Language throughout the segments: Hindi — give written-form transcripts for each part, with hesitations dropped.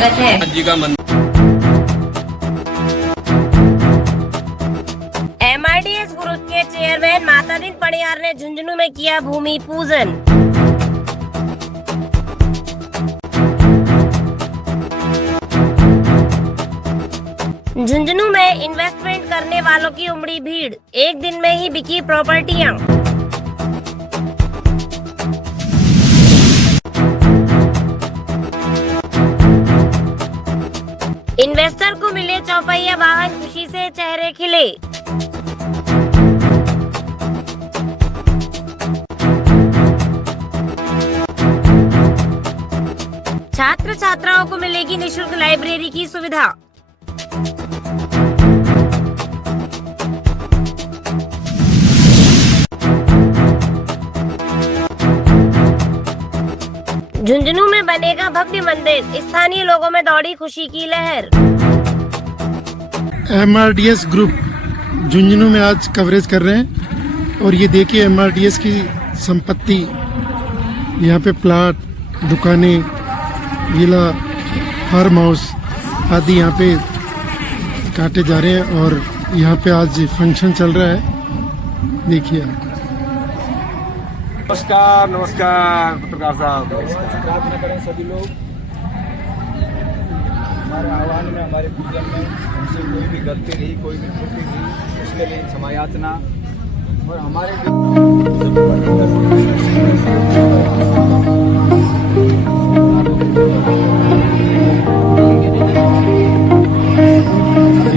स्वागत है। MRDS ग्रुप के चेयरमैन मातादीन पणियार ने झुंझुनू में किया भूमि पूजन। झुंझुनू में इन्वेस्टमेंट करने वालों की उमड़ी भीड़, एक दिन में ही बिकी प्रॉपर्टियां। इन्वेस्टर को मिले चौपहिया वाहन, खुशी से चेहरे खिले। छात्र छात्राओं को मिलेगी निशुल्क लाइब्रेरी की सुविधा। झुंझुनू में बनेगा भव्य मंदिर, स्थानीय लोगों में दौड़ी खुशी की लहर। MRDS ग्रुप झुंझुनू में आज कवरेज कर रहे हैं और ये देखिए MRDS की संपत्ति, यहाँ पे प्लाट, दुकानें, विला, फार्म हाउस आदि यहाँ पे काटे जा रहे हैं और यहाँ पे आज फंक्शन चल रहा है, देखिए। नमस्कार नमस्कार पत्रकार साहब, प्रार्थना करें सभी लोग हमारे आह्वान में, हमारे पूजन में हमसे कोई भी गलती रही, कोई भी त्रुटि रही, उसके लिए क्षमा याचना। और हमारे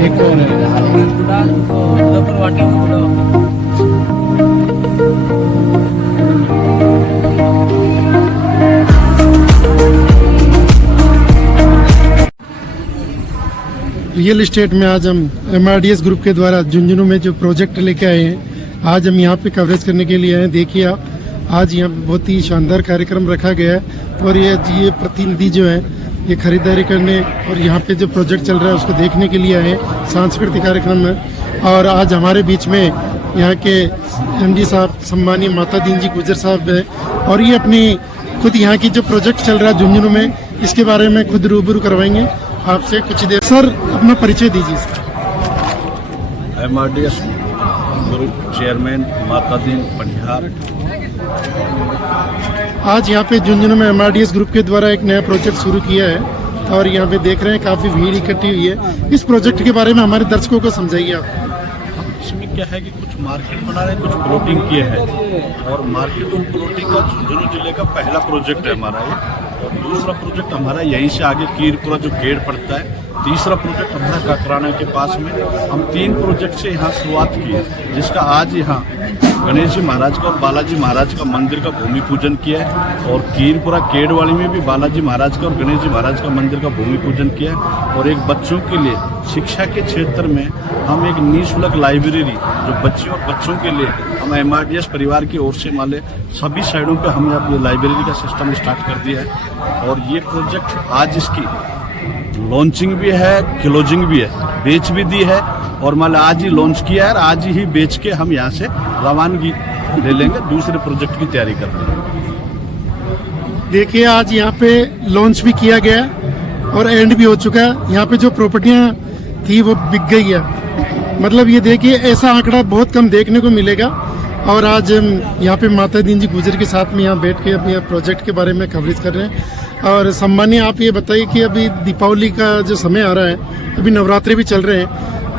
एक और है रियल इस्टेट में। आज हम MRDS ग्रुप के द्वारा झुंझुनू में जो प्रोजेक्ट लेके आए हैं, आज हम यहाँ पे कवरेज करने के लिए आए हैं। देखिए आप, आज यहाँ पे बहुत ही शानदार कार्यक्रम रखा गया है और ये प्रतिनिधि जो है ये खरीदारी करने और यहाँ पे जो प्रोजेक्ट चल रहा है उसको देखने के लिए आए हैं, सांस्कृतिक कार्यक्रम में। और आज हमारे बीच में यहाँ के MD साहब सम्मानीय मातादीन जी गुजर साहब है और ये अपनी खुद यहाँ की जो प्रोजेक्ट चल रहा है झुंझुनू में, इसके बारे में खुद रूबरू करवाएंगे आपसे कुछ देर। सर अपना परिचय दीजिए। MRDS group chairman Matadeen Paniyar. आज यहाँ पे झुंझुनू में MRDS ग्रुप के द्वारा एक नया प्रोजेक्ट शुरू किया है और यहाँ पे देख रहे हैं काफी भीड़ इकट्ठी हुई है। इस प्रोजेक्ट के बारे में हमारे दर्शकों को समझाइए आप। इसमें क्या है कि कुछ मार्केट बना रहे हैं, कुछ प्लॉटिंग किए हैं और मार्केट और प्लॉटिंग का झुंझुनू जिले का पहला प्रोजेक्ट है हमारा ये। और दूसरा प्रोजेक्ट हमारा यहीं से आगे कीरपुरा जो गेड़ पड़ता है। तीसरा प्रोजेक्ट हमारा काकराना के पास में। हम 3 प्रोजेक्ट से यहाँ शुरुआत की है, जिसका आज यहाँ गणेश जी महाराज का और बालाजी महाराज का मंदिर का भूमि पूजन किया है और कीरपुरा केड़वाड़ी में भी बालाजी महाराज का और गणेश जी महाराज का मंदिर का भूमि पूजन किया है। और एक बच्चों के लिए शिक्षा के क्षेत्र में हम एक निःशुल्क लाइब्रेरी जो बच्चों के लिए हम MRDS परिवार की ओर से माले सभी साइडों पे हमने अपनी लाइब्रेरी का सिस्टम स्टार्ट कर दिया है। और ये प्रोजेक्ट आज इसकी लॉन्चिंग भी है, क्लोजिंग भी है, बेच भी दी है और मान आज ही लॉन्च किया है और आज ही बेच के हम यहाँ से रवानगी ले लेंगे, दूसरे प्रोजेक्ट की तैयारी कर लेंगे। देखिए आज यहाँ पे लॉन्च भी किया गया और एंड भी हो चुका है। यहाँ पे जो प्रॉपर्टियाँ थी वो बिक गई है, मतलब ये देखिए ऐसा आंकड़ा बहुत कम देखने को मिलेगा। और आज हम यहाँ पे मातादीन जी गुजर के साथ में यहाँ बैठ के अपने प्रोजेक्ट के बारे में कवरेज कर रहे हैं। और सम्मानीय आप ये बताइए कि अभी दीपावली का जो समय आ रहा है, अभी नवरात्रि भी चल रहे हैं,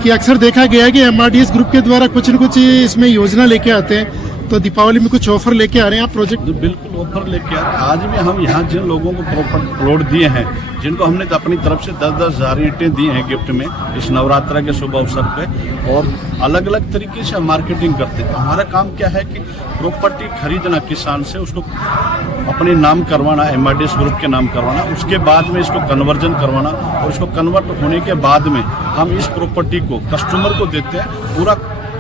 कि अक्सर देखा गया है कि MRDS ग्रुप के द्वारा कुछ न कुछ इसमें योजना लेके आते हैं, तो दीपावली में कुछ ऑफर लेके आ रहे हैं आप प्रोजेक्ट? बिल्कुल ऑफर लेके आ रहे हैं। आज भी हम यहाँ जिन लोगों को प्लॉट दिए हैं, जिनको हमने अपनी तरफ से 10-10 हज़ार ईंटें दी हैं गिफ्ट में इस नवरात्रा के शुभ अवसर पे, और अलग अलग तरीके से हम मार्केटिंग करते हैं। हमारा काम क्या है कि प्रॉपर्टी खरीदना किसान से, उसको अपने नाम करवाना, MRDS ग्रुप के नाम करवाना, उसके बाद में इसको कन्वर्जन करवाना और इसको कन्वर्ट होने के बाद में हम इस प्रॉपर्टी को कस्टमर को देते हैं। पूरा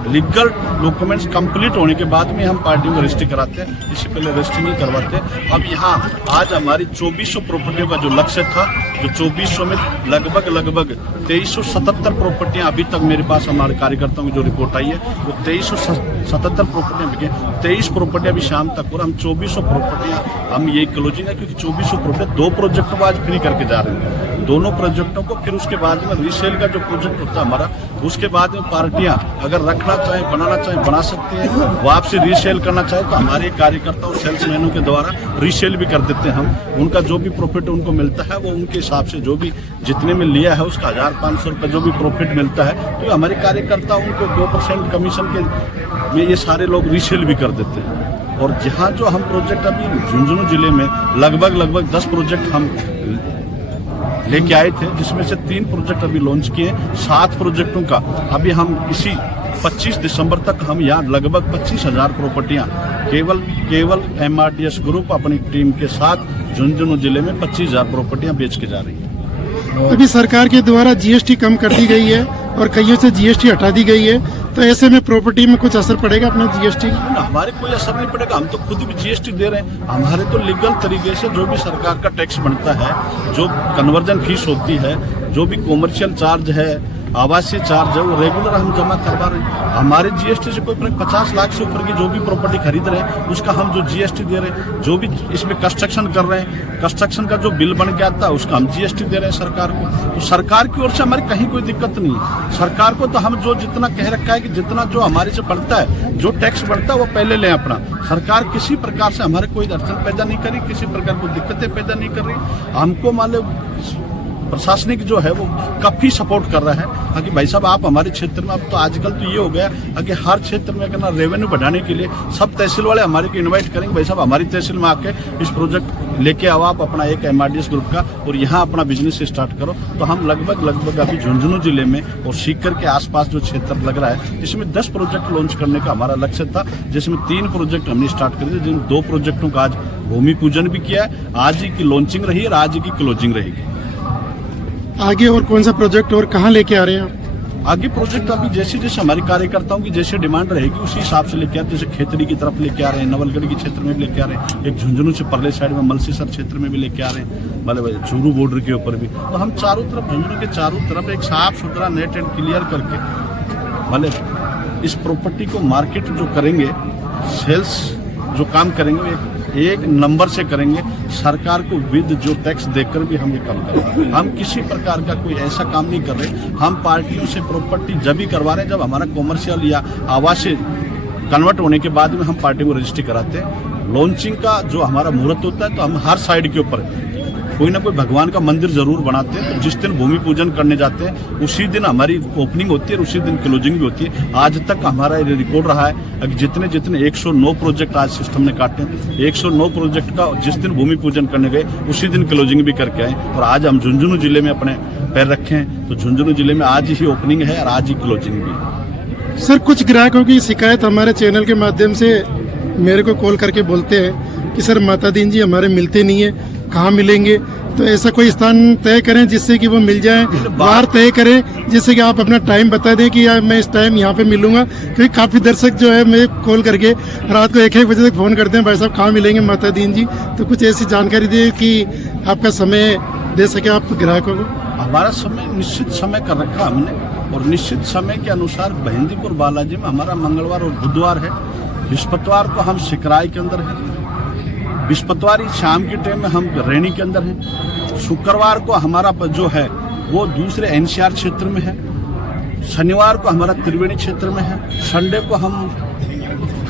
लीगल डॉक्यूमेंट्स कंप्लीट होने के बाद में हम पार्टी को रजिस्ट्री कराते हैं, इससे पहले रजिस्ट्री नहीं करवाते। अब यहाँ आज हमारी 2400 प्रॉपर्टियों का जो लक्ष्य था, जो 2400 में लगभग 2377 प्रॉपर्टियां अभी तक मेरे पास हमारे कार्यकर्ताओं की जो रिपोर्ट आई है वो 2377 प्रॉपर्टियां बिके। 23 प्रॉपर्टियां अभी शाम तक और हम 2400 प्रॉपर्टियां हम ये क्लोजिंग है, क्योंकि 2400 प्रॉपर्टी 2 प्रोजेक्ट को आज फ्री करके जा रहे हैं। दोनों प्रोजेक्टों को फिर उसके बाद में रीसेल का जो प्रोजेक्ट होता है हमारा, उसके बाद में पार्टियां अगर रखना चाहे बनाना चाहे बना सकते हैं, वापसी रीसेल करना चाहे तो हमारे कार्यकर्ता और सेल्समैनों के द्वारा रीसेल भी कर देते हैं हम। उनका जो भी प्रॉफिट उनको मिलता है वो उनके हिसाब से जो भी जितने में लिया है उसका 1500 रुपये जो भी प्रॉफिट मिलता है तो हमारे कार्यकर्ता उनको 2% कमीशन के में ये सारे लोग रीसेल भी कर देते हैं। और जहाँ जो हम प्रोजेक्ट अभी झुंझुनू जिले में लगभग 10 प्रोजेक्ट हम लेके आए थे, जिसमें से 3 प्रोजेक्ट अभी लॉन्च किए। 7 प्रोजेक्टों का अभी हम इसी 25 दिसंबर तक हम यहाँ लगभग 25,000 प्रॉपर्टियाँ केवल MRDS ग्रुप अपनी टीम के साथ झुंझुनू जिले में 25,000 प्रॉपर्टियाँ बेच के जा रही है। अभी सरकार के द्वारा GST कम कर दी गई है और कईयों से GST हटा दी गई है, तो ऐसे में प्रॉपर्टी में कुछ असर पड़ेगा अपना GST? हमारे कोई असर नहीं पड़ेगा, हम तो खुद भी GST दे रहे हैं। हमारे तो लीगल तरीके से जो भी सरकार का टैक्स बनता है, जो कन्वर्जन फीस होती है, जो भी कॉमर्शियल चार्ज है, आवासीय चार्ज है, वो रेगुलर हम जमा करवा रहे हैं। हमारे GST से कोई 50 लाख से ऊपर की जो भी प्रॉपर्टी खरीद रहे हैं उसका हम जो GST दे रहे हैं, जो भी इसमें कंस्ट्रक्शन कर रहे हैं, कंस्ट्रक्शन का जो बिल बन के आता है उसका हम GST दे रहे हैं सरकार को। तो सरकार की ओर से हमारी कहीं कोई दिक्कत नहीं है। सरकार को तो हम जो जितना कह रखा है कि जितना जो हमारे से बढ़ता है, जो टैक्स बढ़ता है वो पहले लें अपना। सरकार किसी प्रकार से हमारे कोई अड़चन पैदा नहीं करी, किसी प्रकार की दिक्कतें पैदा नहीं कर रही। हमको मान लो प्रशासनिक जो है वो काफी सपोर्ट कर रहा है कि भाई साहब आप हमारे क्षेत्र में, अब तो आजकल तो ये हो गया कि हर क्षेत्र में करना रेवेन्यू बढ़ाने के लिए सब तहसील वाले हमारे को इनवाइट करेंगे, भाई साहब हमारी तहसील में आके इस प्रोजेक्ट लेके आओ आप अपना एक MRDS ग्रुप का और यहाँ अपना बिजनेस स्टार्ट करो। तो हम लगभग अभी झुंझुनू जिले में और सीकर के आसपास जो क्षेत्र लग रहा है इसमें 10 प्रोजेक्ट लॉन्च करने का हमारा लक्ष्य था, जिसमें 3 प्रोजेक्ट हमने स्टार्ट कर दिए, जिन 2 प्रोजेक्टों का आज भूमि पूजन भी किया है। आज ही की लॉन्चिंग रही और आज ही की क्लोजिंग रहेगी। आगे और कौन सा प्रोजेक्ट और कहाँ लेके आ रहे हैं आप? आगे प्रोजेक्ट अभी जैसे जैसे हमारे कार्यकर्ताओं की जैसे डिमांड रहेगी उसी हिसाब से लेके आते, जैसे खेतड़ी की तरफ लेके आ रहे हैं, नवलगढ़ के क्षेत्र में भी लेके आ रहे हैं, एक झुंझुनू से परले साइड में मलसीसर क्षेत्र में भी लेके आ रहे हैं, मतलब चूरू बॉर्डर के ऊपर भी। तो हम चारों तरफ झुंझुनू के चारों तरफ एक साफ सुथरा नेट एंड क्लियर करके मतलब इस प्रॉपर्टी को मार्केट जो करेंगे, सेल्स जो काम करेंगे एक नंबर से करेंगे। सरकार को विद जो टैक्स देकर भी हम ये काम करेंगे। हम किसी प्रकार का कोई ऐसा काम नहीं कर रहे। हम पार्टियों से प्रॉपर्टी जब ही करवा रहे हैं जब हमारा कॉमर्शियल या आवासीय कन्वर्ट होने के बाद में हम पार्टी को रजिस्ट्री कराते हैं। लॉन्चिंग का जो हमारा मुहूर्त होता है तो हम हर साइड के ऊपर कोई ना कोई भगवान का मंदिर जरूर बनाते हैं। तो जिस दिन भूमि पूजन करने जाते हैं उसी दिन हमारी ओपनिंग होती है और उसी दिन क्लोजिंग भी होती है। आज तक हमारा ये रिकॉर्ड रहा है कि जितने 109 प्रोजेक्ट आज सिस्टम ने काटे, 109 प्रोजेक्ट का जिस दिन भूमि पूजन करने गए उसी दिन क्लोजिंग भी करके आए। और आज हम झुंझुनू जिले में अपने पैर रखे हैं तो झुंझुनू जिले में आज ही ओपनिंग है और आज ही क्लोजिंग भी। सर, कुछ ग्राहकों की शिकायत हमारे चैनल के माध्यम से मेरे को कॉल करके बोलते हैं कि सर माता दीन जी हमारे मिलते नहीं है, कहाँ मिलेंगे? तो ऐसा कोई स्थान तय करें जिससे कि वो मिल जाए, बाहर तय करें जिससे कि आप अपना टाइम बता दें कि यार मैं इस टाइम यहाँ पे मिलूंगा। क्योंकि काफ़ी दर्शक जो है मैं कॉल करके रात को 1-1 बजे तक फ़ोन करते हैं, भाई साहब कहाँ मिलेंगे माता दीन जी? तो कुछ ऐसी जानकारी दे कि आपका समय दे सके आप ग्राहकों को। हमारा समय निश्चित समय कर रखा हमने और निश्चित समय के अनुसार बहंदीपुर बालाजी में हमारा मंगलवार और बुधवार है। बृहस्पतिवार को हम सिकराई के अंदर हैं, बृहस्पतिवार शाम के टाइम में हम रैनी के अंदर हैं, शुक्रवार को हमारा जो है वो दूसरे NCR क्षेत्र में है, शनिवार को हमारा त्रिवेणी क्षेत्र में है, संडे को हम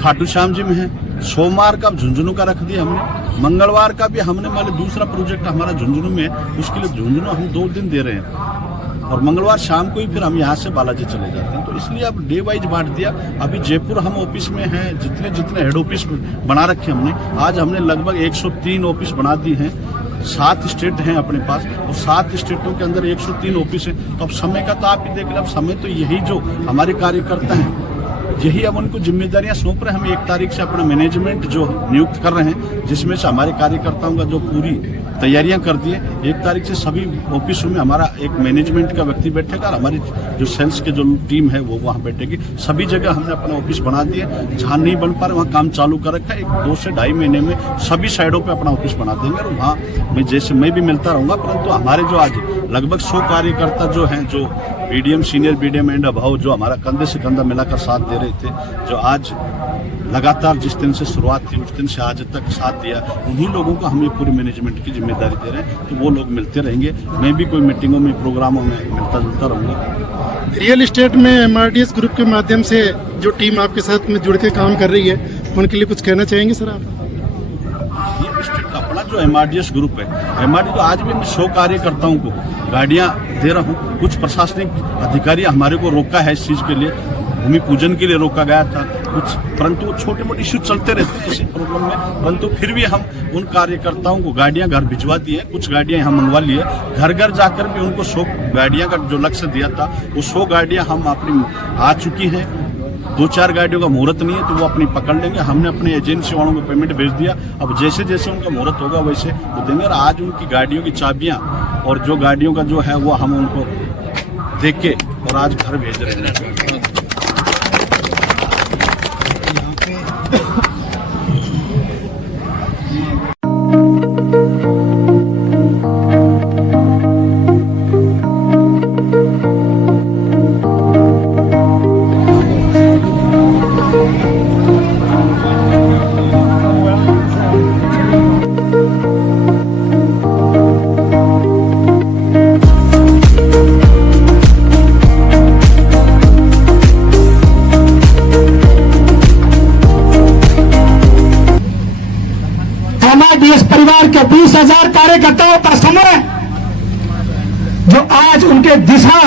खाटू श्याम जी में है, सोमवार का झुंझुनू का रख दिया हमने, मंगलवार का भी हमने मतलब दूसरा प्रोजेक्ट हमारा झुंझुनू में है, उसके लिए झुंझुनू हम 2 दिन दे रहे हैं और मंगलवार शाम को ही फिर हम यहाँ से बालाजी चले जाते हैं। तो इसलिए अब डे वाइज बांट दिया। अभी जयपुर हम ऑफिस में हैं, जितने हेड ऑफिस बना रखे हमने, आज हमने लगभग 103 ऑफिस बना दी हैं। 7 स्टेट हैं अपने पास और 7 स्टेटों के अंदर 103 ऑफिस है। तो अब समय का तो आप ही देख लें, अब समय तो यही जो हमारे कार्यकर्ता हैं यही अब उनको जिम्मेदारियां सौंप रहे हैं। हम 1 तारीख से अपना मैनेजमेंट जो नियुक्त कर रहे हैं, जिसमें से हमारे कार्यकर्ताओं का जो पूरी तैयारियां कर दी है। 1 तारीख से सभी ऑफिसों में हमारा एक मैनेजमेंट का व्यक्ति बैठेगा और हमारी जो सेल्स के जो टीम है वो वहाँ बैठेगी। सभी जगह हमने अपना ऑफिस बना दिया, जहाँ नहीं बन पा रहे वहाँ काम चालू कर रखा है। 2 से 2.5 महीने में सभी साइडों पे अपना ऑफिस बना देंगे और वहाँ मैं भी मिलता रहूँगा। परंतु हमारे जो आज लगभग 100 कार्यकर्ता जो हैं, जो बीडीएम, सीनियर बीडीएम एंड अभाव, जो हमारा कंधे से कंधा मिलाकर साथ दे रहे थे, जो आज लगातार जिस दिन से शुरुआत थी उस दिन से आज तक साथ दिया, उन्हीं लोगों को हमें पूरी मैनेजमेंट की जिम्मेदारी दे रहे हैं। तो वो लोग मिलते रहेंगे, मैं भी कोई मीटिंगों में, प्रोग्रामों में मिलता जुलता रहूँगा। रियल इस्टेट में एमआरडीएस ग्रुप के माध्यम से जो टीम आपके साथ में जुड़ के काम कर रही है, उनके लिए कुछ कहना चाहेंगे सर आप? रियल इस्टेट का अपना जो एमआरडीएस ग्रुप है, एमआरडीएस आज भी मैं 100 कार्यकर्ताओं को गाड़ियाँ दे रहा हूँ। कुछ प्रशासनिक अधिकारी हमारे को रोका है इस चीज़ के लिए, भूमि पूजन के लिए रोका गया था कुछ, परंतु छोटे मोटे इश्यू चलते रहते हैं इसी प्रॉब्लम में। परंतु फिर भी हम उन कार्यकर्ताओं को गाड़ियां घर भिजवा दी है, कुछ गाड़ियां यहाँ मंगवा ली है। घर घर जाकर भी उनको 100 गाड़ियां का जो लक्ष्य दिया था, वो 100 गाड़ियां हम अपनी आ चुकी हैं। 2-4 गाड़ियों का मुहूर्त नहीं है तो वो अपनी पकड़ लेंगे। हमने अपने एजेंसी वालों को पेमेंट भेज दिया, अब जैसे जैसे उनका मुहूर्त होगा वैसे वो देंगे। और आज उनकी गाड़ियों की चाबियाँ और जो गाड़ियों का जो है वो हम उनको देख के और आज घर भेज रहे हैं। एमआरडीएस परिवार के 20,000 कार्यकर्ताओं का समूह है, जो आज उनके दिशा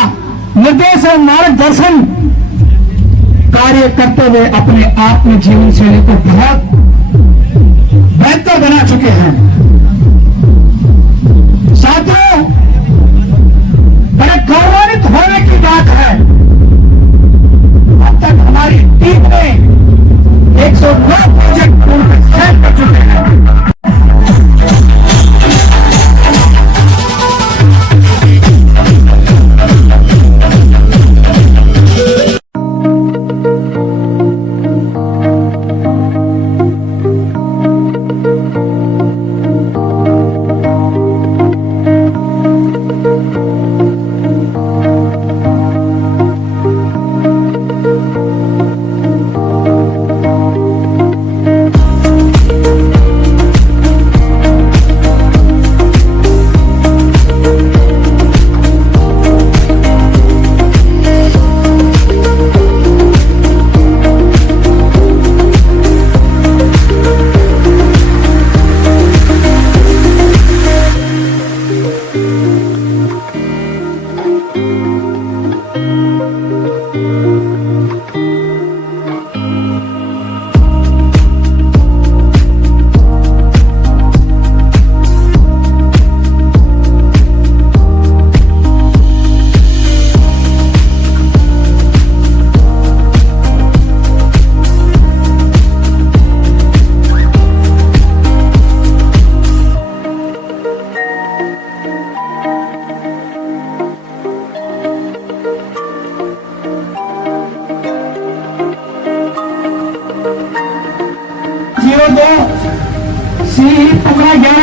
निर्देश और मार्गदर्शन कार्य करते हुए अपने आत्म जीवन शैली को बहुत बेहतर बना चुके हैं। साथियों, बड़े गौरवान्वित होने की बात है, अब तक हमारी टीम ने 109 प्रोजेक्ट पूर्ण कर चुके हैं।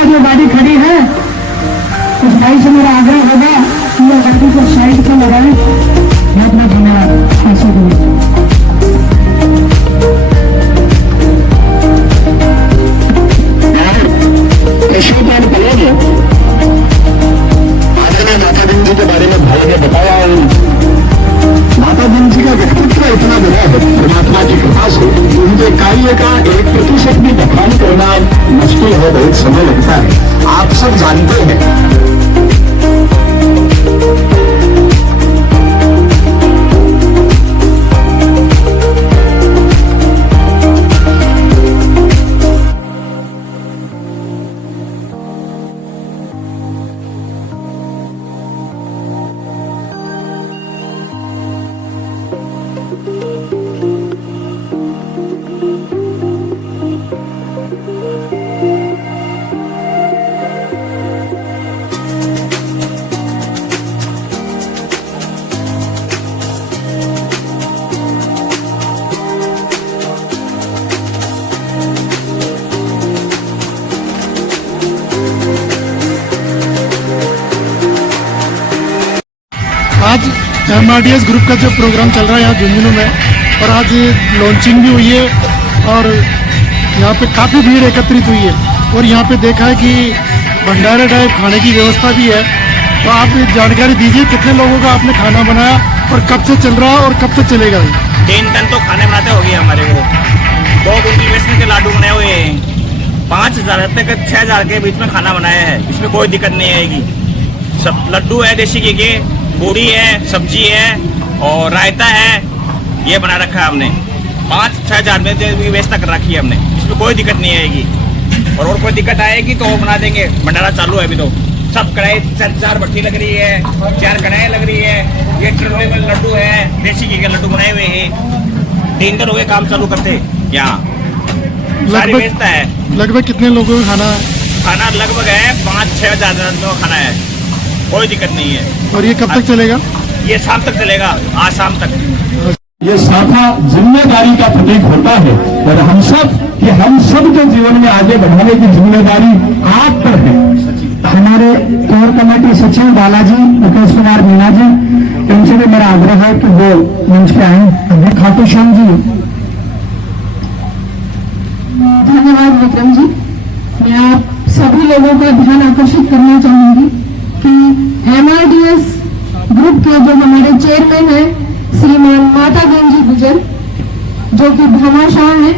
जो गाड़ी खड़ी है, उस भाई से मेरा आग्रह होगा कि वो गाड़ी को साइड पर लगाए। बहुत बहुत धन्यवाद। ऐसे यशोपाल कलोनी आदरणीय माता दिन जी के बारे में भाई ने बताया। माता दिन जी का व्यक्तित्व इतना बड़ा है, परमात्मा की कृपा से उनके कार्य का 1% भी बखान करना मुश्किल है, बहुत समय लगता है, आप सब जानते हैं। MRDS ग्रुप का जो प्रोग्राम चल रहा है यहाँ झुंझुनू में, और आज लॉन्चिंग भी हुई है और यहाँ पे काफ़ी भीड़ एकत्रित हुई है। और यहाँ पे देखा है कि भंडारा टाइप खाने की व्यवस्था भी है। तो आप जानकारी दीजिए कितने लोगों का आपने खाना बनाया और कब से चल रहा है और कब तक चलेगा? 3 टन तो खाने बनाते हो गए हमारे को। 2 बूंदी बेसन के लाडू बनाए हुए हैं। 5,000 तक 6,000 के बीच में खाना बनाया है, इसमें कोई दिक्कत नहीं आएगी। सब लड्डू है देसी घी के, पूड़ी है, सब्जी है और रायता है, ये बना रखा है हमने। 5-6 हजार में व्यवस्था कर रखी है हमने, इसमें कोई दिक्कत नहीं आएगी। और कोई दिक्कत आएगी तो वो बना देंगे। भंडारा चालू है अभी तो। सब कढ़ाई 4 भट्टी लग रही है, 4 कढ़ाई लग रही है। ये ट्रेन में लड्डू है, देसी घी के लड्डू बनाए हुए हैं। 3 दिन हो गए काम चालू करते यहाँ। सारी व्यवस्था है। लगभग कितने लोगों का खाना है? खाना लगभग है 5-6 हजार का खाना है, कोई दिक्कत नहीं है। और ये कब तक चलेगा? ये शाम तक चलेगा, आज शाम तक। ये साफा जिम्मेदारी का प्रतीक होता है और हम सब के जीवन में आगे बढ़ाने की जिम्मेदारी आप पर है। हमारे कोर कमेटी सचिव बालाजी मुकेश कुमार मीणा जी, इनसे भी मेरा आग्रह है कि वो मंच पे आए। खाटू श्याम जी। धन्यवाद विक्रम जी। मैं आप सभी लोगों का ध्यान आकर्षित करना चाहूंगी कि MRDS ग्रुप के जो हमारे चेयरमैन हैं श्रीमान माता बहन जी गुजर, जो कि भामाशाह हैं,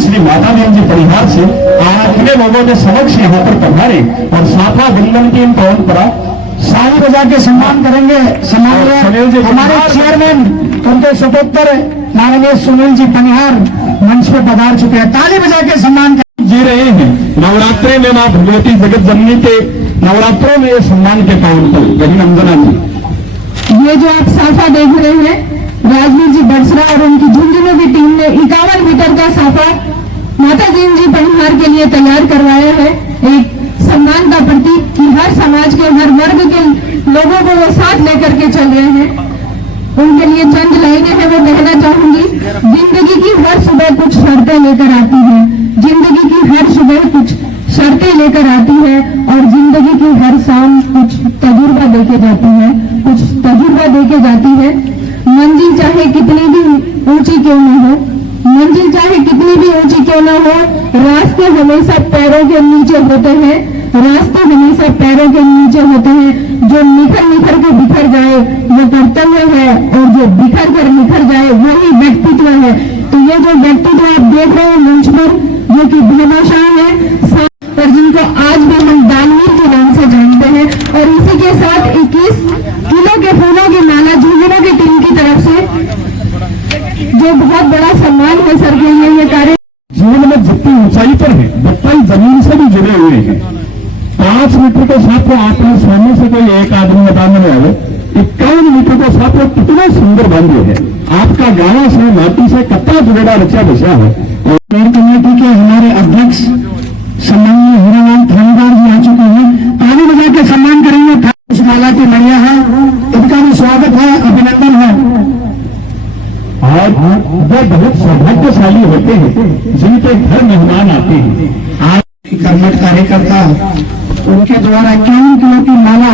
श्री माता बहन जी परिवार से अपने लोगों ने समक्ष यहाँ पर पधारे और साफा बंधन की इन परंपरा सारी बजा के सम्मान करेंगे। हमारे चेयरमैन उनके सुपुत्र माननीय सुनील जी पनिहार मंच पे पधार चुके हैं। ताली बजा के सम्मान जी रहे हैं। नवरात्रि में मां भगवती जगत जननी के नवरात्रों में ये सम्मान के पावन पल। यही नंदना जी। ये जो आप साफा देख रहे हैं, राजवीर जी बड़सरा और उनकी झुंझुनू की टीम ने 51 मीटर का साफा माता दीन जी पनिहार के लिए तैयार करवाया है। एक सम्मान का प्रतीक कि हर समाज के हर वर्ग के लोगों को वो साथ लेकर के चल रहे हैं। उनके लिए चंद लाइनें हैं, वो कहना चाहूंगी। जिंदगी की हर सुबह कुछ शर्तें लेकर आती है, जिंदगी की हर सुबह कुछ शर्तें लेकर आती है और जिंदगी की हर शाम कुछ तजुर्बा देके जाती है, कुछ तजुर्बा देके जाती है। मंजिल चाहे कितनी भी ऊंची क्यों न हो, मंजिल चाहे कितनी भी ऊंची क्यों न हो, रास्ते हमेशा पैरों के नीचे होते हैं, रास्ते हमेशा पैरों के नीचे होते हैं। जो निखर के बिखर जाए वो कर्तव्य है और जो बिखर कर निखर जाए वही व्यक्तित्व है। तो ये जो व्यक्तित्व आप देख रहे हैं मंच पर, जो कि भामाशाह है और जिनको आज भी हम दानवीर के नाम से जानते हैं, और इसी के साथ 21 किलो के फूलों की माला झुंझुनू की टीम की तरफ से, जो बहुत बड़ा सम्मान है सर के लिए। ये कार्य जीवन में जितनी ऊंचाई पर है, बच्चा जमीन से भी जुड़े हुए हैं। 5 मीटर के साथ को आपने सामने से कोई एक आदमी बताने में आवे, 51 मीटर के साथ वो कितना सुंदर बन गए हैं। आपका गाँव से माटी से कितना जुड़ेगा रचा बचा है। और कमेटी के हमारे अध्यक्ष सम्मानीय हीरालाल थानेदार जी आ चुके हैं। ताली बजा के सम्मान करेंगे। उस माला की मड़िया है, इनका भी स्वागत है, अभिनंदन है। और वे बहुत सौभाग्यशाली होते हैं जिनके घर मेहमान आते हैं। आज कर्मठ कार्यकर्ता उनके द्वारा 51 किलो की माला,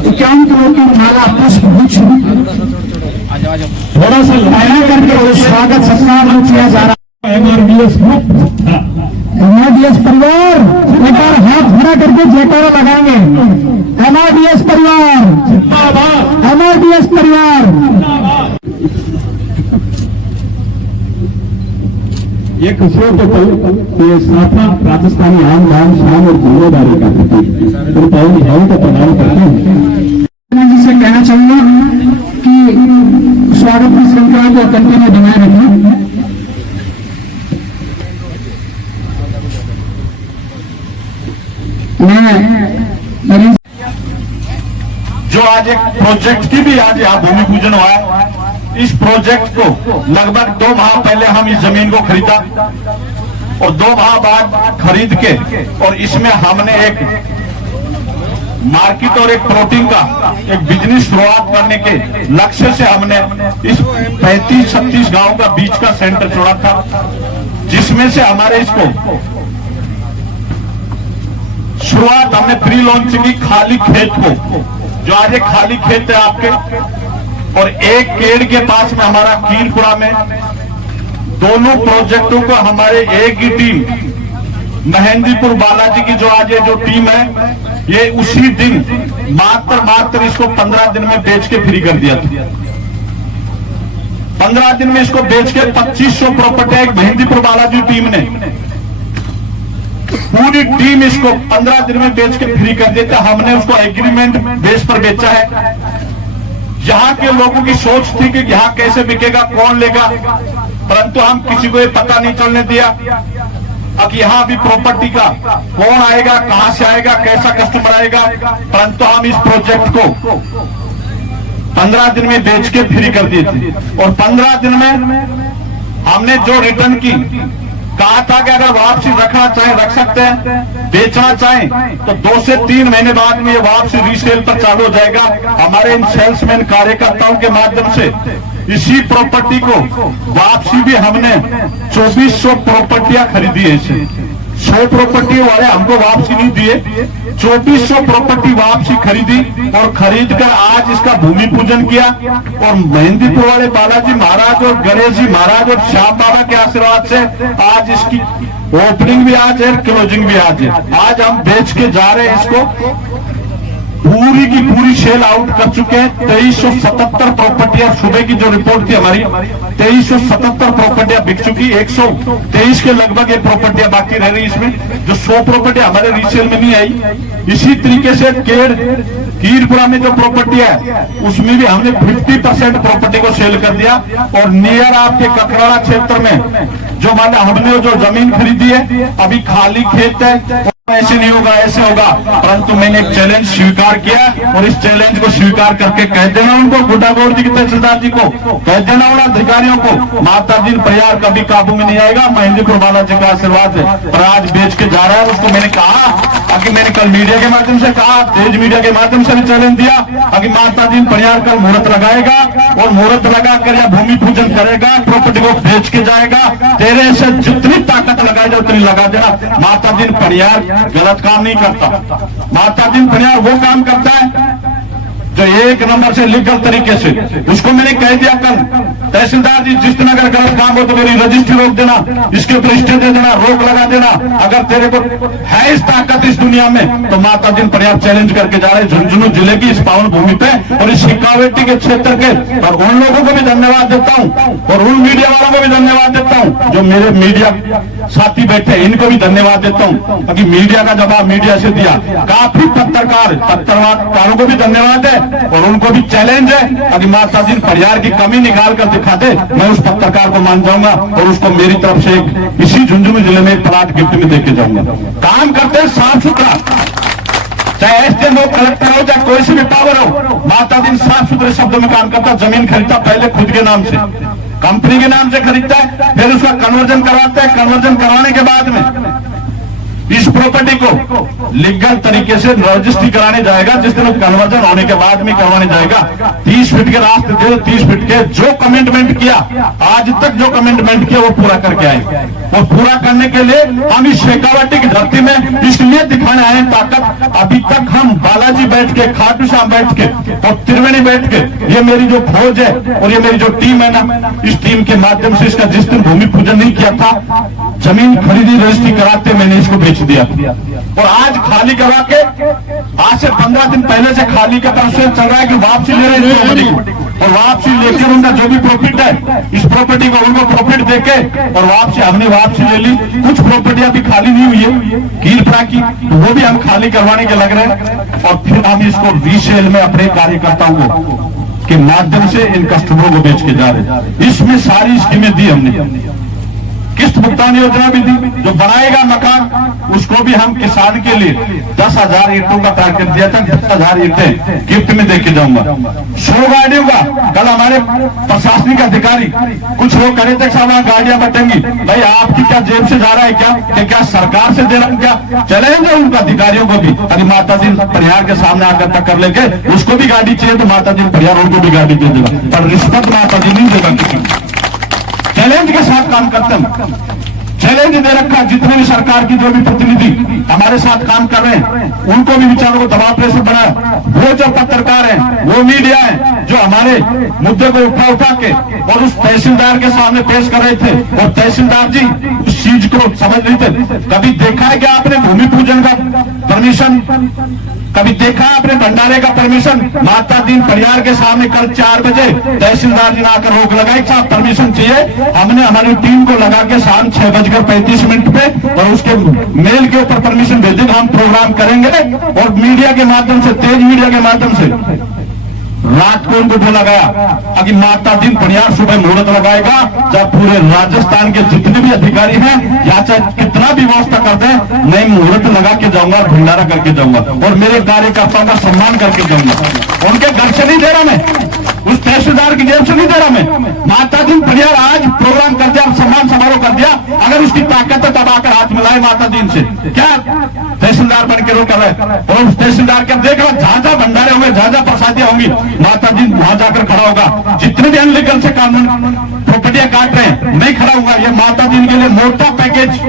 51 किलो की माला पुष्प गुच्छ थोड़ा सा लाया करके स्वागत सत्कार किया जा रहा है। MRDS ग्रुप, MRDS परिवार एक बार हाथ खड़ा करके जयकारा लगाएंगे। MRDS परिवार जिंदाबाद, MRDS परिवार। ये खुशियों के पल, ये साफा राजस्थानी आम नाम शान और जिम्मेदारी का प्रतीक पवन भाव को प्रदान करते हैं। जिसे कहना चाहूंगा कि स्वागत की श्रृंखला को कंटिन्यू बनाए रखें। जो आज एक प्रोजेक्ट की भी आज यहाँ भूमि पूजन हुआ है। इस प्रोजेक्ट को लगभग 2 माह पहले हम इस जमीन को खरीदा और 2 माह बाद खरीद के, और इसमें हमने एक मार्केट और एक प्लॉटिंग का एक बिजनेस शुरुआत करने के लक्ष्य से हमने इस 35-36 गांव का बीच का सेंटर छोड़ा था, जिसमें से हमारे इसको शुरुआत हमने प्री लॉन्चिंग की खाली खेत को जो आज एक खाली खेत है आपके, और एक केड़ के पास में हमारा कीरपुरा में, दोनों प्रोजेक्टों को हमारे एक ही टीम महेंद्रपुर बालाजी की जो आज ये जो टीम है, ये उसी दिन मात्र इसको 15 दिन में बेच के फ्री कर दिया था। 15 दिन में इसको बेच के 2500 प्रॉपर्टी एक महेंद्रपुर बालाजी टीम ने, पूरी टीम इसको 15 दिन में बेच के फ्री कर देता। हमने उसको एग्रीमेंट बेस पर बेचा है। यहाँ के लोगों की सोच थी कि यहाँ कैसे बिकेगा, कौन लेगा, परंतु हम किसी को ये पता नहीं चलने दिया। अब यहाँ भी प्रॉपर्टी का कौन आएगा, कहां से आएगा, कैसा कस्टमर आएगा, परंतु हम इस प्रोजेक्ट को 15 दिन में बेच के फ्री कर दिए थे। और 15 दिन में हमने जो रिटर्न की, कहा था कि अगर वापसी रखना चाहे रख सकते हैं, बेचना चाहे तो 2 से 3 महीने बाद में ये वापसी रीसेल पर चालू हो जाएगा। हमारे इन सेल्समैन कार्यकर्ताओं के माध्यम से इसी प्रॉपर्टी को वापसी भी हमने 2400 प्रॉपर्टियां खरीदी है। इसे 100 प्रॉपर्टी वाले हमको वापसी नहीं दिए, 2400 प्रॉपर्टी वापसी खरीदी और खरीद कर आज इसका भूमि पूजन किया। और महेंद्रपुर वाले बालाजी महाराज और गणेश जी महाराज और श्याम बाबा के आशीर्वाद से आज इसकी ओपनिंग भी आज है, क्लोजिंग भी आज है। आज हम बेच के जा रहे हैं इसको, पूरी की पूरी सेल आउट कर चुके हैं। 2377 प्रॉपर्टियां, सुबह की जो रिपोर्ट थी हमारी, 2377 प्रॉपर्टियां बिक चुकी, 123 के लगभग ये प्रॉपर्टियां बाकी रह रही। इसमें जो 100 प्रॉपर्टी हमारे रीसेल में नहीं आई। इसी तरीके से कीरपुरा में जो प्रॉपर्टी है उसमें भी हमने 50% प्रॉपर्टी को सेल कर दिया। और नियर आपके ककराड़ा क्षेत्र में जो माना हमने जो जमीन खरीदी है, अभी खाली खेत है, ऐसे नहीं होगा, ऐसे होगा, परंतु मैंने एक चैलेंज स्वीकार किया और इस चैलेंज को स्वीकार करके कह देना उनको, गुड्डागौर जी के तहसीलदार जी को कह देना, उन अधिकारियों को, माता जी परिवार कभी काबू में नहीं आएगा। महेंद्रपुर बालाजी का आशीर्वाद है। पर आज बेच के जा रहा है। उसको मैंने कहा, अभी मैंने कल मीडिया के माध्यम से कहा, तेज मीडिया के माध्यम से भी चैलेंज दिया, अभी माता जी परिवार कल मुहूर्त लगाएगा और मुहूर्त लगाकर या भूमि पूजन करेगा, प्रॉपर्टी को बेच के जाएगा। तेरे से जितनी ताकत लगाई जाए उतनी लगा देना। माता जी परिवार गलत काम नहीं करता। माता दिन परिवार वो काम करता है जो 1 नंबर से लीगल तरीके से। उसको मैंने कह दिया कल, तहसीलदार जी जिस दिन अगर गलत काम हो तो मेरी रजिस्ट्री रोक देना, इसके ऊपर स्टे दे देना, रोक लगा देना। अगर तेरे को है इस ताकत इस दुनिया में तो माता दिन परिवार चैलेंज करके जा रहे झुंझुनू जिले की इस पावन भूमि पे और इस शेखावटी के क्षेत्र के। और उन लोगों को भी धन्यवाद देता हूँ और उन मीडिया वालों को भी धन्यवाद देता हूँ जो मेरे मीडिया साथी बैठे, इनको भी धन्यवाद देता हूँ। अभी मीडिया का जवाब मीडिया से दिया, काफी पत्रकारों को भी धन्यवाद है और उनको भी चैलेंज है। अगर माता जी परिवार की कमी निकाल कर दिखा दे, मैं उस पत्रकार को मान जाऊंगा और उसको मेरी तरफ से इसी झुंझुनू जिले में एक प्लाट गिफ्ट में देके जाऊंगा। काम करते हैं साफ सुथरा, चाहे एसडीएम हो, कलेक्टर हो, चाहे कोई सी भी पावर हो, माता दिन साफ सुथरे शब्दों में काम करता। जमीन खरीदता पहले खुद के नाम से, कंपनी के नाम से खरीदता है, फिर उसका कन्वर्जन करवाता है। कन्वर्जन करवाने के बाद में इस प्रॉपर्टी को लीगल तरीके से रजिस्ट्री कराने जाएगा। जिस दिन कन्वर्जन होने के बाद में करवाने जाएगा, 30 फीट के रास्ते थे, 30 फीट के जो कमिटमेंट किया, आज तक जो कमिटमेंट किया वो पूरा करके आए। और पूरा करने के लिए हम इस शेखावटी की धरती में इसलिए दिखाने आए ताकत। अभी तक हम बालाजी बैठ के, खाटू श्याम बैठ के और त्रिवेणी बैठ के, ये मेरी जो फौज है और ये मेरी जो टीम है ना, इस टीम के माध्यम से इसका जिस दिन भूमि पूजन नहीं किया था, जमीन खरीदी रजिस्ट्री कराते मैंने इसको बेच दिया। और आज खाली करवा के, आज से 15 दिन पहले से खाली का प्रोसेस चल रहा है कि वापसी ले रहे हैं। और वापसी लेकर उनका जो भी प्रॉफिट है, इस प्रॉपर्टी को उनको प्रॉफिट देके और वापसी हमने वापसी ले ली। कुछ प्रॉपर्टियां भी खाली नहीं हुई है कीरपुरा की, तो वो भी हम खाली करवाने के लग रहे हैं। और फिर हम इसको रीसेल में अपने कार्यकर्ताओं को के माध्यम से इन कस्टमरों को बेच के जा रहे हैं। इसमें सारी स्कीमें दी हमने, किस्त भुगतान योजना भी दी। जो बनाएगा मकान उसको भी हम किसान के लिए 10,000 ईंटों का टारगेट दिया था। 10,000 ईंटें गिफ्ट में देके जाऊंगा। 100 गाड़ियों का, कल हमारे प्रशासनिक अधिकारी कुछ लोग करे थे साहब गाड़ियां बटेंगी, भाई आपकी क्या जेब से जा रहा है क्या सरकार से दे रहा हूं क्या? चैलेंज है उनका अधिकारियों को भी। अरे माता जी परिवार के सामने आकर टक्कर लेके उसको भी गाड़ी चाहिए तो माता जी परिवार उनको भी गाड़ी दे देगा, पर रिश्वत माता जी नहीं देगा किसी को। चैलेंज के साथ काम करते हैं, चैलेंज दे रखा जितने भी सरकार की जो भी प्रतिनिधि हमारे साथ काम कर रहे हैं, उनको भी विचारों को दबाव प्रेशर बनाया। वो जो पत्रकार हैं, वो मीडिया है जो हमारे मुद्दे को उठा के और उस तहसीलदार के सामने पेश कर रहे थे, और तहसीलदार जी उस चीज को समझ नहीं थे। कभी देखा है क्या आपने भूमि पूजन का परमिशन? कभी देखा है आपने भंडारे का परमिशन? माता दीन परिवार के सामने कल 4 बजे तहसीलदार जी ने आकर रोक लगाई, साहब परमिशन चाहिए। हमने हमारी टीम को लगा के शाम 6:35 पे और उसके मेल के ऊपर परमिशन भेजे, हम प्रोग्राम करेंगे। और मीडिया के माध्यम से, तेज मीडिया के माध्यम से रात को उनको बोला गया कि माता दीन परिवार सुबह मुहूर्त लगाएगा, जब पूरे राजस्थान के जितने भी अधिकारी हैं या चाहे कितना भी व्यवस्था कर दें, मैं मुहूर्त लगा के जाऊंगा और भंडारा करके जाऊंगा और मेरे कार्यकर्ताओं का सम्मान करके जाऊंगा। उनके घर से नहीं दे रहा मैं, उस तहसीलदार की जेब से नहीं दे रहा मैं। माता दीन परिवार आज प्रोग्राम कर दिया, सम्मान समारोह कर दिया, अगर उसकी ताकत है तब आकर हाथ मिलाए माता दीन से। क्या तहसीलदार बन के रोक रहे? और उस तहसीलदार के देख लो, जहां जहां भंडारे होंगे, जहां जहां प्रसादियां होंगी, माता दीन वहां जाकर खड़ा होगा। जितने भी अनलीगल से कानून प्रॉपर्टियां काट रहे हैं, मैं खड़ा होगा। ये माता दीन के लिए मोटा पैकेज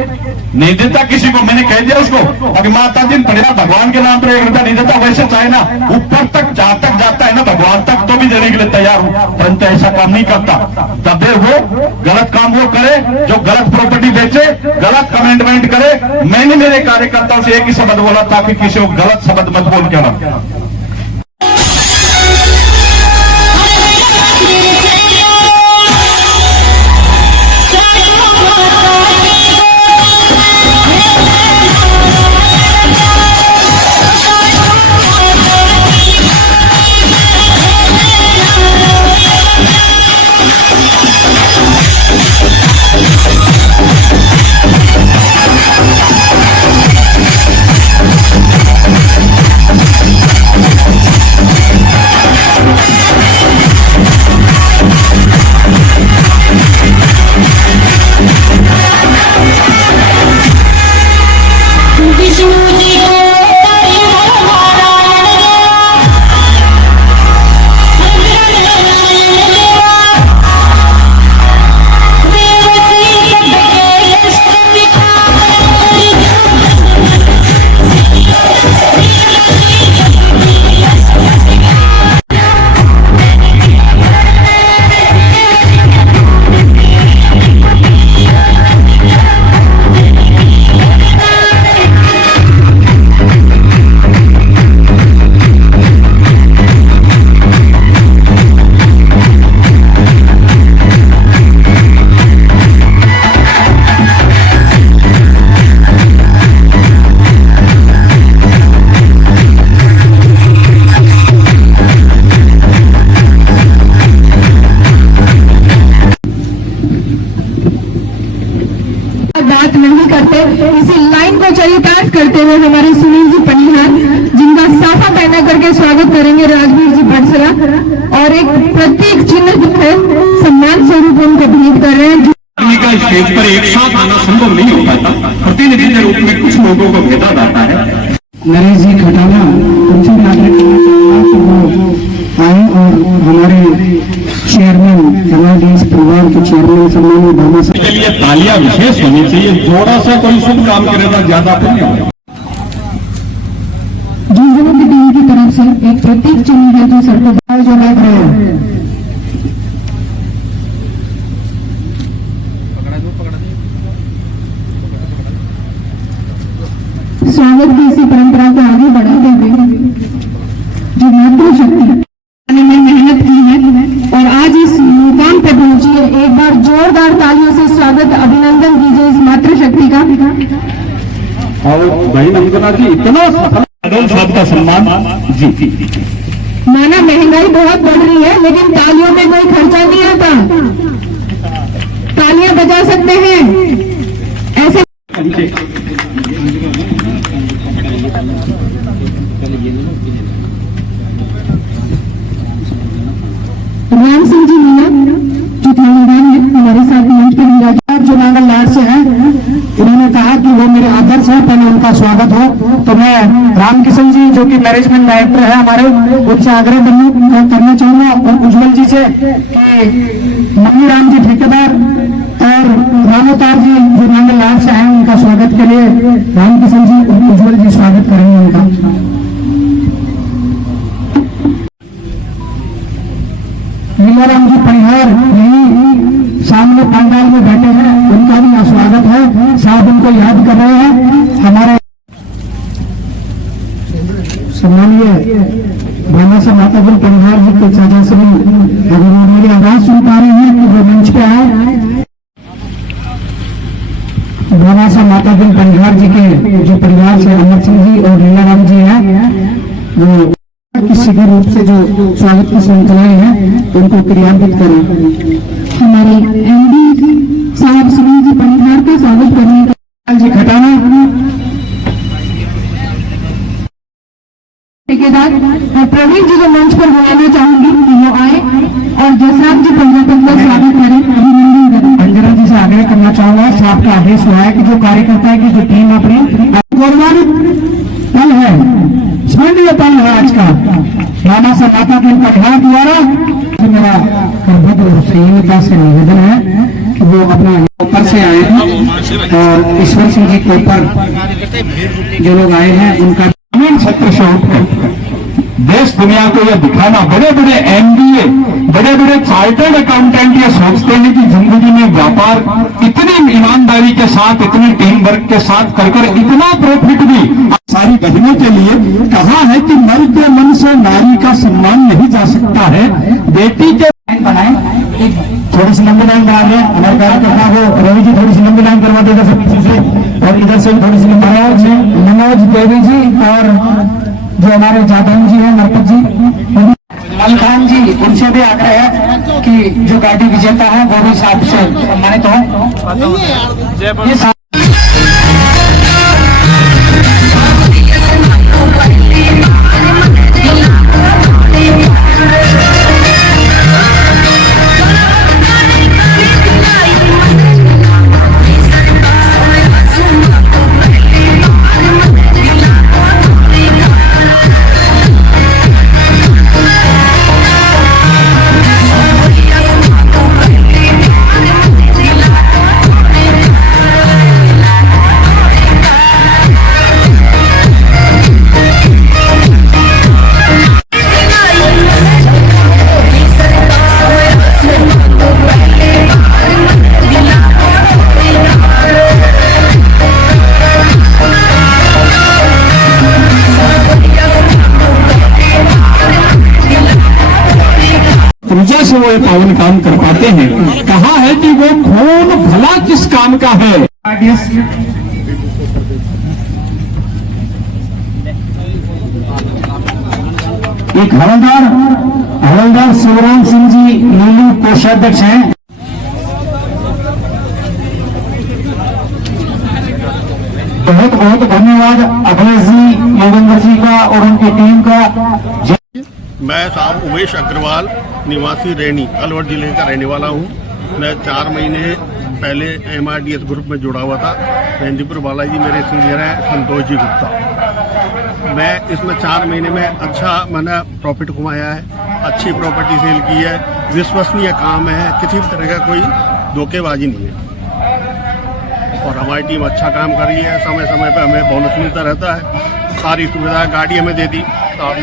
नहीं देता किसी को, मैंने कह दिया उसको। अगर माता दीन परिवार भगवान के नाम पर 1 रुपया नहीं देता, वैसे चाहे ना ऊपर तक जहां तक जाता है ना भगवान तक, तो भी देने के लिए तैयार हूं, परंतु ऐसा काम नहीं करता। तब वो गलत काम वो करे जो गलत प्रॉपर्टी बेचे, गलत कमेंटमेंट करे। मैंने मेरे कार्यकर्ताओं से एक ही शब्द बोला, ताकि किसी को गलत शब्द मत बोल के इसी लाइन को चरितार्थ करते हुए हमारे सुनील जी पनिहार, जिनका साफा पहना करके स्वागत करेंगे राजवीर जी बड़सरा, और एक प्रतीक चिन्ह जो है सम्मान स्वरूप उनको भेंट कर रहे हैं। स्टेज पर एक साथ आना संभव नहीं हो पाता, प्रतिनिधि के रूप में कुछ लोगों को भेजा जाता है। नरेश जी खटाना उनसे आए और हमारे चेयरमैन MRDS परिवार के चेयरमैन सम्मानीय भामा साहब के लिए तालियां विशेष होनी चाहिए। जोड़ा सा कोई शुभ काम करेगा, ज्यादा तो नहीं होगा। झुंझुनू की टीम की तरफ से एक प्रतीक चिन्ह है जो सर को जो लग रहे हैं। स्वागत की इसी परंपरा को आगे बढ़ाते हुए जो मातृशक्ति ने मेहनत की है और आज इस मुकाम पे पहुंची है, एक बार जोरदार तालियों से स्वागत अभिनंदन कीजिए इस मातृशक्ति का। और भाई नंदना जी इतना साहब का सम्मान जी। माना महंगाई बहुत बढ़ रही है, लेकिन तालियों में कोई खर्चा नहीं आता, तालियां बजा सकते हैं ऐसे। राम सिंह जी मीना जो थानेदार है हमारे साथ मंच पर जो नांगल लाड से हैं, इन्होंने कहा कि वो मेरे आदर्श है, पहले उनका स्वागत हो। तो मैं रामकिशन जी जो कि मैनेजमेंट डायरेक्टर है हमारे, उनसे आग्रह करना चाहूंगा और उज्जवल जी से कि मम्मी राम जी ठेकेदार और रामोतार जी जो नांगल लाड से हैं, उनका का स्वागत के लिए रामकिशन जी और उज्जवल जी स्वागत करेंगे उनका। लीलाराम जी परिहार यही सामने पंडाल में बैठे हैं, उनका भी यहाँ स्वागत है। साहब उनको याद कर रहे हैं। हमारे सम्मानीय भामासा मातागुल परिहार जी के चाचा श्री, अगर वो मेरी आवाज सुन पा रहे हैं कि वो मंच पे आए। भामासा मातागुल परिहार जी के जो परिवार से अमर सिंह जी और लीलाराम जी हैं, वो किसी भी रूप से जो स्वागत की श्रृंखलाएं हैं उनको क्रियान्वित करें। हमारे एमडी साहब सुनील जी परिहार का स्वागत करने का जी खटाना ठेकेदार और प्रवीण जी को मंच पर बुलाना चाहूंगी कि वो आए और जयसाब जी पंजाब का स्वागत करें, अभिनंदन करें। अंजना जी से आग्रह करना चाहूंगा, साहब का आदेश हुआ है कि जो कार्यकर्ता की जो टीम अपनी गौरवान्वित पल है, स्मरणीय पल है आज का भामासा माता के परिहार द्वारा। मेरा करबद्ध और संयमता से निवेदन है कि वो अपना ऊपर से आए हैं और ईश्वर सिंह जी के ऊपर जो लोग आए हैं उनका क्षेत्र से उठकर देश दुनिया को यह दिखाना, बड़े बड़े एमबीए, बड़े बड़े चार्टर्ड अकाउंटेंट ये सोचते हैं कि जिंदगी में व्यापार इतनी ईमानदारी के साथ, इतनी टीम वर्क के साथ कर इतना प्रॉफिट भी। सारी बहनों के लिए कहा है कि मर्द के मन से नारी का सम्मान नहीं जा सकता है। बेटी के बनाए एक थोड़ी सी लंबी लाइन बना लें, हमारे कार्यकर्ता को रवि जी थोड़ी सी लंबी लाइन करवा देगा सब पीछे से, और इधर से भी थोड़ी सी मनोज देवी जी और जो हमारे जादव जी हैं नरपत जी, मलखान जी, उनसे भी आग्रह है कि जो गाड़ी विजेता है वो भी साथ से सम्मानित हो। ये से वो पावन काम कर पाते हैं। कहा है कि वो खून भला किस काम का है। एक हवलदार शिवराम सिंह जी नीलू कोषाध्यक्ष हैं। बहुत बहुत धन्यवाद अखिलेश जी, योगेंद्र जी का और उनकी टीम का। मैं साहब उमेश अग्रवाल, निवासी रैनी, अलवर जिले का रहने वाला हूँ। मैं 4 महीने पहले MRDS ग्रुप में जुड़ा हुआ था। मेहंदीपुर बालाजी मेरे सीनियर हैं, संतोष जी गुप्ता। मैं इसमें 4 महीने में अच्छा मैंने प्रॉफिट कमाया है, अच्छी प्रॉपर्टी सेल की है, विश्वसनीय काम है, किसी भी तरह का कोई धोखेबाजी नहीं है और हमारी टीम अच्छा काम कर रही है। समय समय पर हमें बोनस मिलता रहता है, सारी सुविधा गाड़ी हमें दे दी और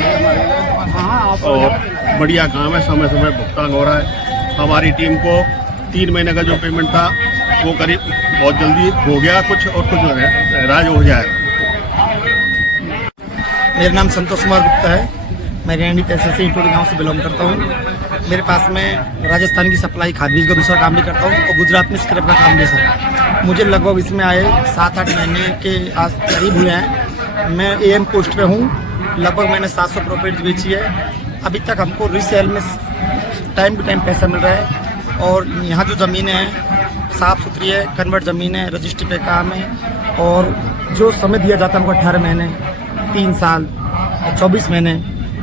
बढ़िया काम है, समय समय भुगतान हो रहा है। हमारी टीम को 3 महीने का जो पेमेंट था वो करीब बहुत जल्दी हो गया, कुछ और कुछ राज हो जाएगा। मेरा नाम संतोष कुमार गुप्ता है, मैं रेंडी तहसील से इंटोरी गाँव से बिलोंग करता हूँ। मेरे पास में राजस्थान की सप्लाई खाद बीज का दूसरा काम भी करता हूँ और गुजरात में स्क्रैप का काम भी सर। मुझे लगभग इसमें आए 7-8 महीने के आज करीब हुए हैं। मैं AM पोस्ट पे हूँ, लगभग मैंने 700 प्रॉपर्टी बेची है। अभी तक हमको रीसेल में टाइम टू टाइम पैसा मिल रहा है और यहाँ जो ज़मीनें हैं साफ़ सुथरी है, कन्वर्ट ज़मीन है, रजिस्ट्री पे काम है और जो समय दिया जाता है हमको 18 महीने, 3 साल, 24 महीने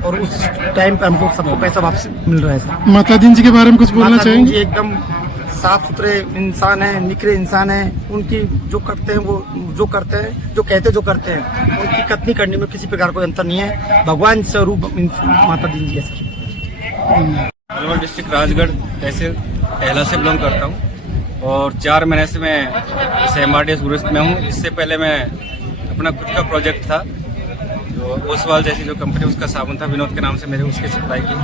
और उस टाइम पे हमको सबको पैसा वापस मिल रहा है सर। माता दीन जी के बारे में कुछ बोलना चाहेंगे? एकदम साफ सुथरे इंसान है, निखरे इंसान है। उनकी जो करते हैं वो जो करते हैं, जो कहते जो करते हैं, उनकी कथनी करने में किसी प्रकार कोई अंतर नहीं है। भगवान स्वरूप माता दीन जी है। अलवर डिस्ट्रिक्ट राजगढ़ तहसील एहला से बिलोंग करता हूँ। और 4 महीने से मैं इस MRDS ग्रुप में हूँ। इससे पहले मैं अपना खुद का प्रोजेक्ट था जो ओसवाल जैसी जो कंपनी, उसका साबुन था विनोद के नाम से, मैंने उसकी सप्लाई की।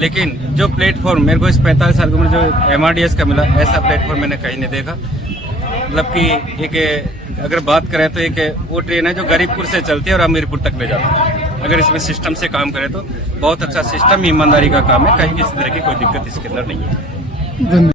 लेकिन जो प्लेटफॉर्म मेरे को इस 45 साल की उम्र जो MRDS का मिला, ऐसा प्लेटफॉर्म मैंने कहीं नहीं देखा। मतलब कि एक अगर बात करें तो एक वो ट्रेन है जो गरीबपुर से चलती है और हमीरपुर तक ले जाती है। अगर इसमें सिस्टम से काम करें तो बहुत अच्छा सिस्टम, ईमानदारी का काम है, कहीं किसी तरह की कोई दिक्कत इसके अंदर नहीं है। धन्यवाद।